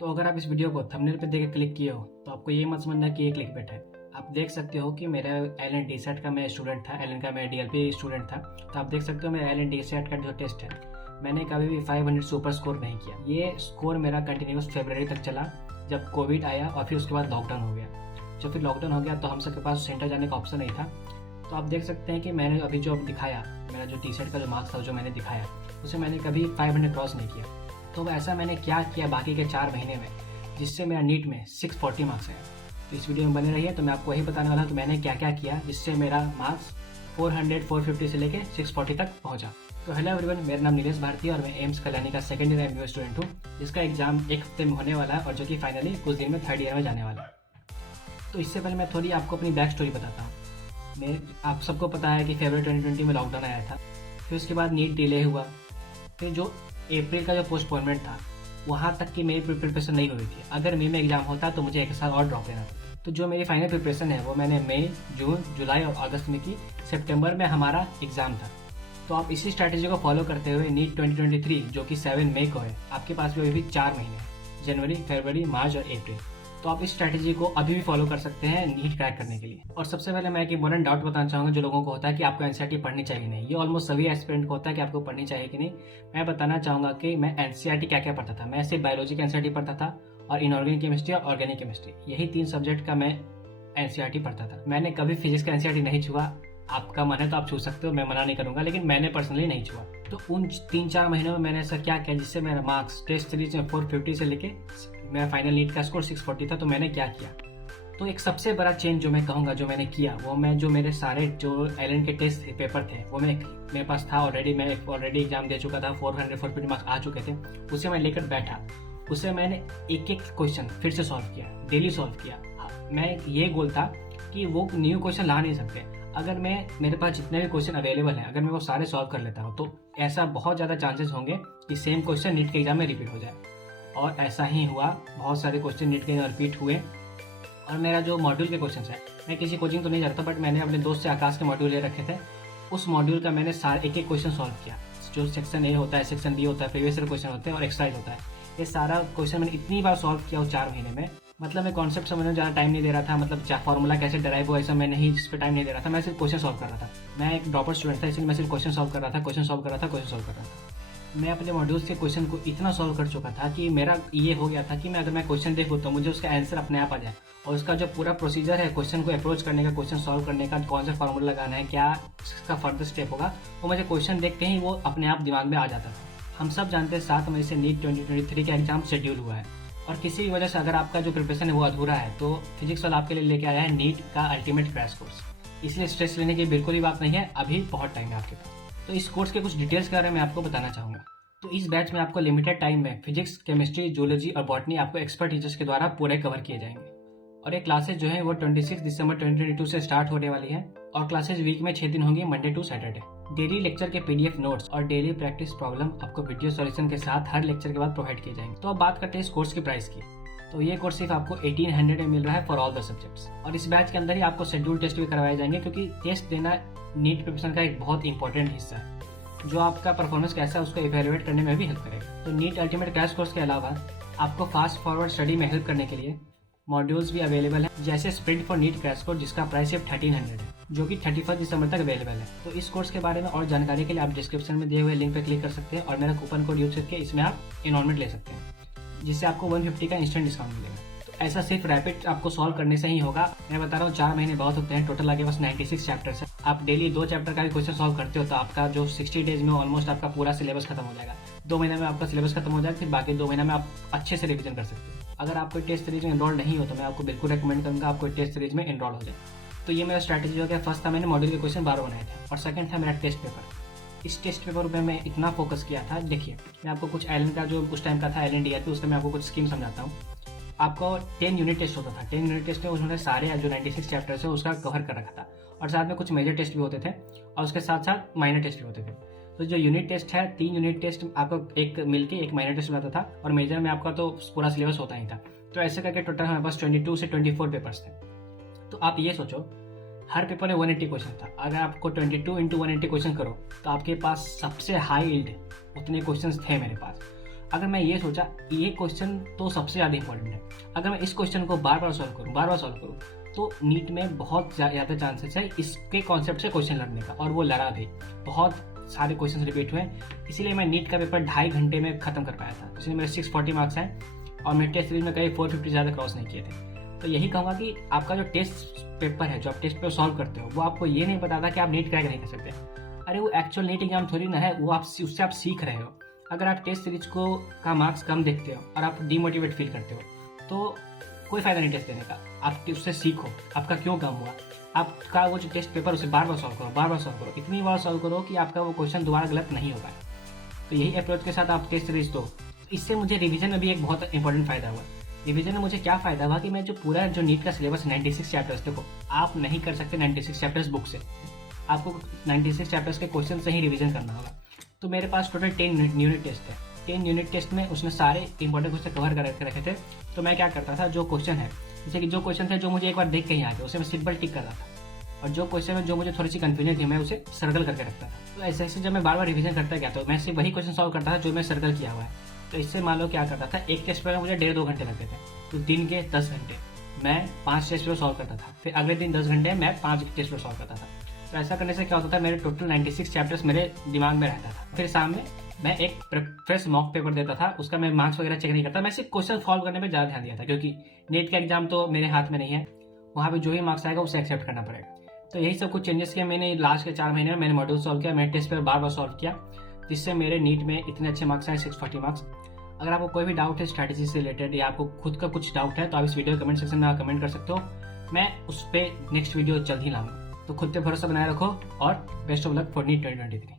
तो अगर आप इस वीडियो को थंबनेल पे देख के क्लिक किए हो तो आपको ये मत समझना कि ये क्लिकबेट है। आप देख सकते हो कि मेरा एल एन डी सेट का मैं स्टूडेंट था, एल एन का मैं DLP स्टूडेंट था। तो आप देख सकते हो मेरा एल एन डी सेट का जो टेस्ट है, मैंने कभी भी 500 से ऊपर स्कोर नहीं किया। ये स्कोर मेरा कंटिन्यूस फरवरी तक चला, जब कोविड आया और फिर उसके बाद लॉकडाउन हो गया। जब फिर लॉकडाउन हो गया तो हम सबके पास सेंटर जाने का ऑप्शन नहीं था। तो आप देख सकते हैं कि मैंने अभी जो दिखाया, मेरा जो टी सेट का जो मार्क्स था जो मैंने दिखाया, उसे मैंने कभी 500 क्रॉस नहीं किया। तो ऐसा मैंने क्या किया बाकी के 4 महीने में जिससे मेरा नीट में 640 मार्क्स आया। तो इस वीडियो में बने रहिए, तो मैं आपको वही बताने वाला हूँ कि मैंने क्या क्या किया जिससे मेरा मार्क्स 400 450 से लेके 640 तक पहुंचा। तो हेलो एवरीवन, मेरा नाम नीलेश भारती और मैं एम्स कल्याणी का सेकंड ईयर MBA स्टूडेंट हूँ, जिसका एग्जाम एक हफ्ते में होने वाला है और जो कि फाइनली कुछ दिन में थर्ड ईयर में जाने वाला है। तो इससे पहले मैं थोड़ी आपको अपनी बैक स्टोरी बताता हूँ। आप सबको पता है कि फरवरी 2020 में लॉकडाउन आया था, फिर उसके बाद नीट डिले हुआ, फिर जो अप्रैल का जो पोस्टपोनमेंट था वहाँ तक की मेरी प्रिपरेशन नहीं हुई थी। अगर मई में एग्जाम होता तो मुझे एक साल और ड्रॉप लेना था। तो जो मेरी फाइनल प्रिपरेशन है वो मैंने मई, जून, जुलाई और अगस्त में की। सितंबर में हमारा एग्जाम था। तो आप इसी स्ट्रैटेजी को फॉलो करते हुए नीट 2023 जो कि 7 मई को है, आपके पास भी अभी 4 महीने हैं, जनवरी, फरवरी, मार्च और अप्रैल। तो आप इस स्ट्रैटेजी को अभी भी फॉलो कर सकते हैं नीट क्रैक करने के लिए। और सबसे पहले मैं एक इंपॉर्टेंट डाउट बताना चाहूंगा जो लोगों को होता है कि आपको एनसीईआरटी पढ़नी चाहिए नहीं। ये ऑलमोस्ट सभी एस्पिरेंट को होता है कि आपको पढ़नी चाहिए कि नहीं। मैं बताना चाहूंगा कि मैं एनसीईआरटी क्या क्या पढ़ता था। मैं सिर्फ बायोलॉजी की एनसीईआरटी पढ़ता था और इनऑर्गेनिक केमिस्ट्री और ऑर्गेनिक केमिस्ट्री, यही 3 सब्जेक्ट का मैं एनसीईआरटी पढ़ता था। मैंने कभी फिजिक्स का एनसीईआरटी नहीं छुआ। आपका मन है तो आप छू सकते हो, मैं मना नहीं करूंगा, लेकिन मैंने पर्सनली नहीं छुआ। तो उन 3-4 महीनों में मैंने ऐसा क्या किया जिससे मेरा मार्क्स टेस्ट सीरीज में 450 से लेके मेरा फाइनल नीट का स्कोर 640 था। तो मैंने क्या किया, तो एक सबसे बड़ा चेंज जो मैं कहूँगा जो मैंने किया वो मैं जो मेरे सारे जो एलएन के टेस्ट पेपर थे वो मेरे पास था ऑलरेडी। मैं ऑलरेडी एग्जाम दे चुका था, 400 450 मार्क्स आ चुके थे। उसे मैं लेकर बैठा, उसे मैंने एक एक क्वेश्चन फिर से सॉल्व किया, डेली सॉल्व किया। मैं ये गोल था कि वो न्यू क्वेश्चन ला नहीं सकते। अगर मेरे पास जितने भी क्वेश्चन अवेलेबल हैं, अगर मैं वो सारे सॉल्व कर लेता हूँ तो ऐसा बहुत ज़्यादा चांसेस होंगे कि सेम क्वेश्चन नीट के एग्जाम में रिपीट हो जाए। और ऐसा ही हुआ, बहुत सारे क्वेश्चन नीट के एग्जाम रिपीट हुए। और मेरा जो मॉड्यूल के क्वेश्चन है, मैं किसी कोचिंग तो नहीं जाता, बट मैंने अपने दोस्त से आकाश के मॉड्यूल ले रखे थे। उस मॉड्यूल का मैंने एक एक क्वेश्चन सॉल्व किया। जो सेक्शन ए होता है, सेक्शन बी होता है, प्रीवियस ईयर क्वेश्चन होते हैं और एक्सरसाइज होता है, ये सारा क्वेश्चन मैंने इतनी बार सॉल्व किया उस 4 महीने में। मतलब मैं कॉन्सेप्ट समझने में ज़्यादा टाइम नहीं दे रहा था, मतलब फॉर्मूला कैसे डराइव हो ऐसा मैं नहीं, जिस पे टाइम नहीं दे रहा था। मैं सिर्फ क्वेश्चन सॉल्व कर रहा था। मैं एक ड्रॉपर स्टूडेंट था, इसलिए मैं सिर्फ क्वेश्चन सॉल्व कर रहा था, क्वेश्चन सॉल्व कर रहा था, क्वेश्चन सॉल्व कर रहा था। मैं अपने मॉड्यूल्स के क्वेश्चन को इतना सॉल्व कर चुका था कि मेरा ये हो गया था कि मैं अगर मैं क्वेश्चन देखूँ तो मुझे उसका आंसर अपने आप आ जाए। और उसका जो पूरा प्रोसीजर है क्वेश्चन को अप्रोच करने का, क्वेश्चन सॉल्व करने का, कौन सा फॉर्मूला लगाना है, क्या इसका फर्दर स्टेप होगा, वो मुझे क्वेश्चन देख के ही वो अपने आप दिमाग में आ जाता था। हम सब जानते हैं 7 मई से नीट 2023 का एग्जाम शेड्यूल हुआ है। और किसी भी वजह से अगर आपका जो प्रिपरेशन है वो अधूरा है तो फिजिक्स वाला आपके लिए लेके आया है नीट का अल्टीमेट क्रैश कोर्स। इसलिए स्ट्रेस लेने की बिल्कुल ही बात नहीं है, अभी बहुत टाइम है आपके पास। तो इस कोर्स के कुछ डिटेल्स के बारे में आपको बताना चाहूँगा। तो इस बैच में आपको लिमिटेड टाइम में फिजिक्स, केमिस्ट्री, जूलॉजी और बॉटनी आपको एक्सपर्ट टीचर्स के द्वारा पूरे कवर किए जाएंगे। और ये क्लासेस जो है वो 26 दिसंबर 2022 से स्टार्ट होने वाली है। और क्लासेस वीक में 6 दिन होंगी, Monday to Saturday. Daily lecture के PDF नोट्स और डेली प्रैक्टिस प्रॉब्लम आपको वीडियो सॉल्यूशन के साथ हर लेक्चर के बाद प्रोवाइड किए जाएंगे। तो अब बात करते हैं इस कोर्स की प्राइस की। तो ये कोर्स सिर्फ आपको 1800 में मिल रहा है फॉर ऑल द सब्जेक्ट्स। और इस बैच के अंदर ही आपको शेड्यूल टेस्ट भी करवाए जाएंगे, क्योंकि टेस्ट देना नीट प्रिपरेशन का एक बहुत इंपॉर्टेंट हिस्सा है जो आपका परफॉर्मेंस कैसा है उसको इवेल्युएट करने में भी हेल्प करेगा। तो नीट अल्टीमेट क्रैश कोर्स के अलावा आपको फास्ट फॉरवर्ड स्टडी में हेल्प करने के लिए मॉड्यूल्स भी अवेलेबल है, जैसे sprint for NEET crash course जिसका प्राइस सिर्फ 1300 है, जो कि 31 दिसंबर तक अवेलेबल है। तो इस कोर्स के बारे में और जानकारी के लिए आप डिस्क्रिप्शन में दिए हुए लिंक पर क्लिक कर सकते हैं और मेरा कूपन कोड यूज करके इसमें आप एनरोलमेंट ले सकते हैं, जिससे आपको 150 का इंस्टेंट डिस्काउंट मिलेगा। तो ऐसा सिर्फ रैपिड आपको सॉल्व करने से ही होगा। मैं बता रहा हूँ 4 महीने बहुत होते हैं, टोटल आगे बस 96 चैप्टर्स है। आप डेली 2 चैप्टर का भी क्वेश्चन सॉल्व करते हो तो आपका जो 60 डेज में ऑलमोस्ट आपका पूरा सिलेबस खत्म हो जाएगा। 2 महीने में आपका सिलेबस खत्म हो जाएगा, फिर बाकी 2 महीने में आप अच्छे से रिविजन कर सकते हो। अगर आप कोई टेस्ट सीरीज में एनरोल नहीं हो तो मैं आपको बिल्कुल रेकमेंड करूंगा आप कोई टेस्ट सीरीज में एनरोल हो जाए। तो ये मेरा स्ट्रैटेजी हो गया। फर्स्ट था मैंने मॉड्यूल के क्वेश्चन 12 बनाए थे, और सेकंड था मेरा टेस्ट पेपर। इस टेस्ट पेपर में मैं इतना फोकस किया था, देखिए मैं आपको कुछ एलन का जो उस टाइम का था एलन DRP, उसमें मैं आपको कुछ स्कीम समझाता हूँ। आपको 10 यूनिट टेस्ट होता था। 10 यूनिट टेस्ट में उन्होंने सारे जो 96 चैप्टर्स है उसका कवर कर रखा था, और साथ में कुछ मेजर टेस्ट भी होते थे और उसके साथ साथ माइनर टेस्ट भी होते थे। तो जो यूनिट टेस्ट है, 3 यूनिट टेस्ट आपको एक मिलके एक माइनर टेस्ट रहता था, और मेजर में आपका तो पूरा सिलेबस होता ही था। तो ऐसे करके टोटल हमारे पास 22 से 24 पेपर्स थे। तो आप ये सोचो, हर पेपर में 180 क्वेश्चन था। अगर आपको 22 × 180 क्वेश्चन करो तो आपके पास सबसे हाई यील्ड उतने क्वेश्चंस थे मेरे पास। अगर मैं ये सोचा ये क्वेश्चन तो सबसे ज़्यादा इंपॉर्टेंट है, अगर मैं इस क्वेश्चन को बार बार सॉल्व करूँ तो नीट में बहुत ज़्यादा चांसेस है इसके कॉन्सेप्ट से क्वेश्चन लड़ने का, और वो लड़ा भी। बहुत सारे क्वेश्चन रिपीट हुए, इसीलिए मैं नीट का पेपर 2.5 घंटे में खत्म कर पाया था। इसलिए मेरे 640 मार्क्स हैं और मेरे टेस्ट सीरीज में कहीं 450 ज़्यादा क्रॉस नहीं किए थे। तो यही कहूँगा कि आपका जो टेस्ट पेपर है, जो आप टेस्ट पेपर सॉल्व करते हो, वो आपको ये नहीं बताता कि आप नीट क्रैक नहीं कर सकते। अरे वो एक्चुअल नीट एग्जाम थोड़ी ना है, वो उससे आप सीख रहे हो। अगर आप टेस्ट सीरीज का मार्क्स कम देखते हो और आप डीमोटिवेट फील करते हो तो कोई फायदा नहीं टेस्ट देने का। आप उससे सीखो आपका क्यों कम हुआ, आपका वो जो टेस्ट पेपर उसे बार बार सॉल्व करो, इतनी बार सॉल्व करो कि आपका वो क्वेश्चन दोबारा गलत नहीं होगा। तो यही अप्रोच के साथ आप टेस्ट सीरीज दो। इससे मुझे रिवीजन में भी एक बहुत इंपॉर्टेंट फायदा हुआ। रिवीजन में मुझे क्या फायदा हुआ कि मैं जो पूरा जो नीट का सिलेबस 96 चैप्टर्स, देखो आप नहीं कर सकते 96 चैप्टर्स बुक से, आपको 96 चैप्टर्स के क्वेश्चन से ही रिवीजन करना होगा। तो मेरे पास टोटल 10 यूनिट टेस्ट है। 10 यूनिट टेस्ट में उसने सारे इंपॉर्टेंट क्वेश्चन कवर कर रखे थे। तो मैं क्या करता था, जो क्वेश्चन है, जैसे कि जो क्वेश्चन थे जो मुझे एक बार देख के ही आ गए, उसे मैं सिंपल टिक कर रहा था, और जो क्वेश्चन में जो मुझे थोड़ी सी कंफ्यूजन थी मैं उसे सर्कल करके रखता था। तो ऐसे ऐसे जब मैं बार बार रिवीजन करता गया तो मैं सिर्फ वही क्वेश्चन सॉल्व करता था जो मैं सर्कल किया हुआ है। तो इससे मान लो क्या करता था, एक टेस्ट पेपर में मुझे 1.5-2 घंटे लगते थे, तो दिन के 10 घंटे मैं 5 टेस्ट पेपर सॉल्व करता था। फिर अगले दिन 10 घंटे मैं 5 टेस्ट पेपर सॉल्व करता था। तो ऐसा करने से क्या होता था, मेरे टोटल 96 चैप्टर्स मेरे दिमाग में रहता था। फिर शाम में मैं एक फ्रेश मॉक पेपर देता था, उसका मैं मार्क्स वगैरह चेक नहीं करता, मैं सिर्फ क्वेश्चन सॉल्व करने पे ज़्यादा ध्यान दिया था, क्योंकि नेट का एग्जाम तो मेरे हाथ में नहीं है, वहाँ पे जो ही मार्क्स आएगा उसे एक्सेप्ट करना पड़ेगा। तो यही सब कुछ चेंजेस किया मैंने लास्ट के 4 महीने में। मैंने मॉड्यूल सॉल्व किया, मैंने टेस्ट पेपर बार बार सॉल्व किया, जिससे मेरे नीट में इतने अच्छे मार्क्स आए, 640 मार्क्स। अगर आपको कोई भी डाउट है स्ट्रैटेजी से रिलेटेड या आपको खुद का कुछ डाउट है तो आप इस वीडियो कमेंट सेक्शन में कमेंट कर सकते हो, मैं उस पर नेक्स्ट वीडियो जल्द ही लाऊंगा। तो खुद पे भरोसा बनाए रखो और best of luck for NEET 2023।